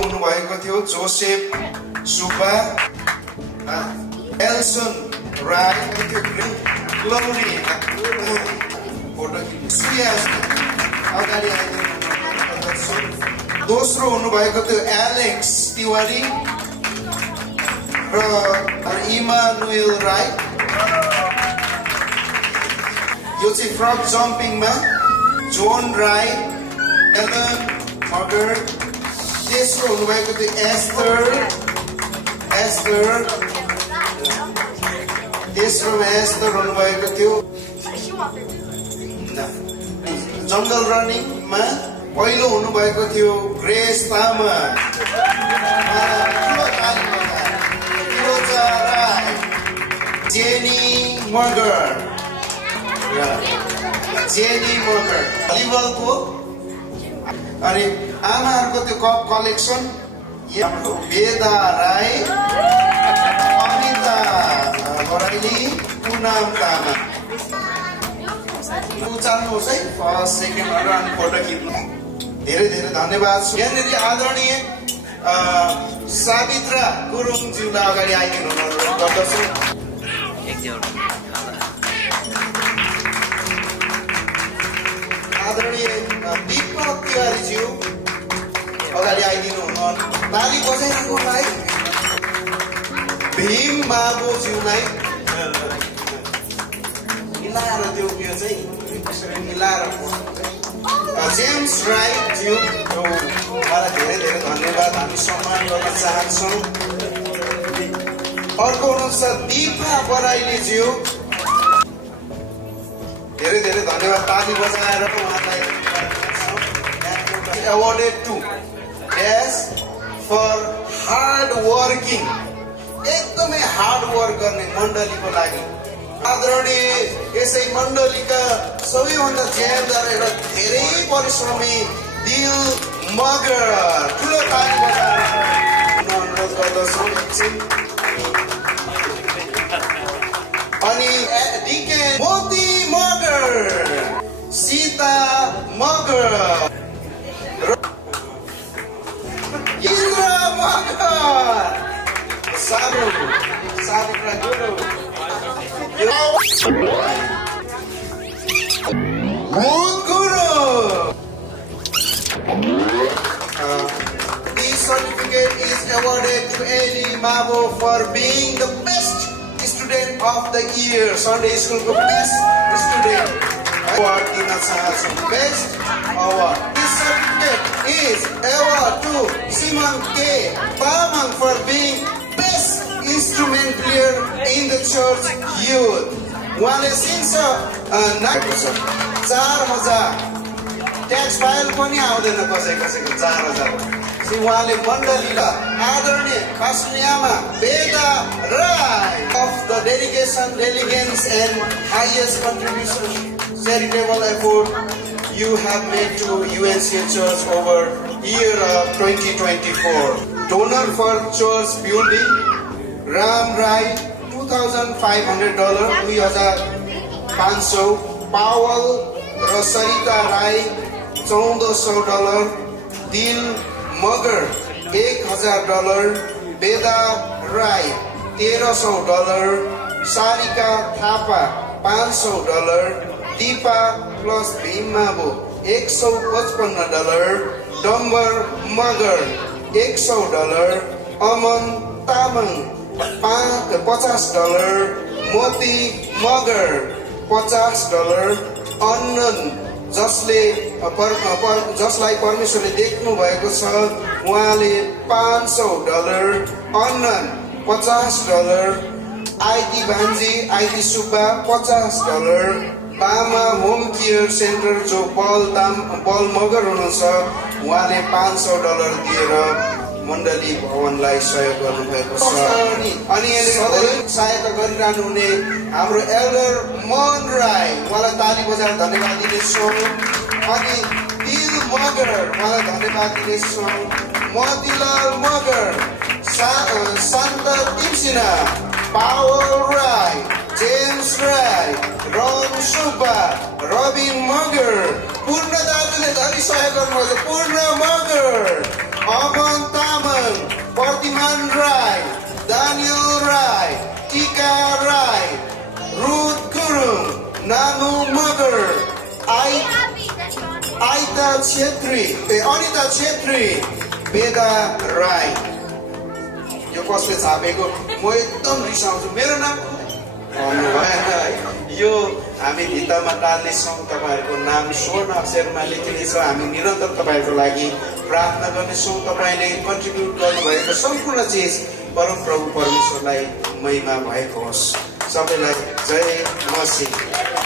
हुनुभएको थियो Joseph Subba एल्सन Rai क्लौडी photo सुयास अगाडि आइदिनु दोस्रो हुनुभएको थियो एलेक्स तिवारी र इमानुएल राई यो चाहिँ फ्रग जम्पिङमा जोन राई एलन मगर तेस्रो हुनुभएको थियो एस्टर तेस्रोमा एस्टर हुनुभएको थियो जंगल रनिङमा पहिलो हुनुभएको थियो ग्रेस तामा जेनी मगर भलिबलको अनि आमाहरूको त्यो कप कलेक्सन वेदा राई अनिता बराइली पुनम तामा चाल्नुहोस् है फर्स्ट सेकेन्ड अनि फोटो खिच्नु धेरै धेरै धन्यवाद यहाँनिर आदरणीय सावित्रा गुरुङज्यूलाई अगाडि आइदिनु गर्दछु आदरणीय दीपक तिवारीज्यू अगाडि आइदिनु हुन ताली बजाइराख्नु होला है भीम बाबुज्यूलाई मिलाएर त्यो उयो चाहिँ मिलाएर जेम्स राईज्यू उहाँलाई धेरै धेरै धन्यवाद हामी सम्मान गर्न चाहन्छौँ अर्को हुनुहुन्छ दिपा बराइलीज्यू धेरै धेरै धन्यवाद ताली बजाएर उहाँलाई awarded to yes for hard working एकदमै हार्ड वर्क गर्ने मण्डलीको लागि आदरणीय यसै मण्डलीका सबैभन्दा ज्यादा र धेरै परिश्रमी दिल मगर ठुलो ताली बजाएर अनुरोध गर्दछु अनि डीके मोती मगर सीता मगर इन्द्र मगर सावित्रा गुरु This certificate is awarded to Eli Mabo for being the best student of the year. Sunday school best student award dina chahachu. Best award. This certificate is award to Simon K. Pamang for being best instrument player in the church youth. उहाँले सिन्छ 4000 tax file पनि आउँदैन कसैको 4000 उहाँले मण्डलीका आदरणीय पास्नियामा वेदा Rai of the dedication, diligence and highest contribution charitable effort you have made to UNCA Church over year of 2024. Donor for church building Ram Rai $2,500 $2,500 Powell Rosarita Rai $1400 Dil Magar $1000 Beda Rai $1300 Sarika Thapa $500 Deepa plus Bhimabo $155 Dumbar Magar $100 Aman Tamang $50 Moti Magar $50 Anand जसलाई परमेश्वरले देख्नु भएको छ उहाँले $500 अनन $50 IT भान्जी IT Subba $50 बामा home care centre जो बल मगर हुनुहुन्छ उहाँले $500 दिएर मण्डली भवनलाई सहयोग गर्नुभएको छ अनि यसले सहायता गरिरहनु हुने हाम्रो एल्डर मन राई उहाँलाई ताली बजाएर धन्यवाद दिनेछौँ अनि दिल मगर उहाँलाई धन्यवाद दिनेछौँ मतिलाल मगर शान्त तिमसिना पावल राई जेम्स राई रन सुब्बा, रबिन मगर, पूर्ण दाजुले धनी सहयोग गर्नुभएको छ, पूर्ण मगर, अमन तामाङ, प्रतिमान राई, दानियल राई, टिका राई, रुद गुरुङ, नानु मगर, आइता छेत्री, अनिता छेत्री, वेदा राई। यो कसले छापेको म एकदम रिसाउँछु, मेरो नाम भन्नु भएन है। यो हामी भित्तामा टाल्नेछौँ, तपाईँहरूको नाम स्वर्ण अक्षरमा लेखिनेछ। हामी निरन्तर तपाईँहरूको लागि प्रार्थना गर्नेछौँ। तपाईँले कन्ट्रिब्युट गर्नुभएको सम्पूर्ण चिज परमप्रभु परमेश्वरलाई महिमा भएको होस्। सबैलाई जय मसीह।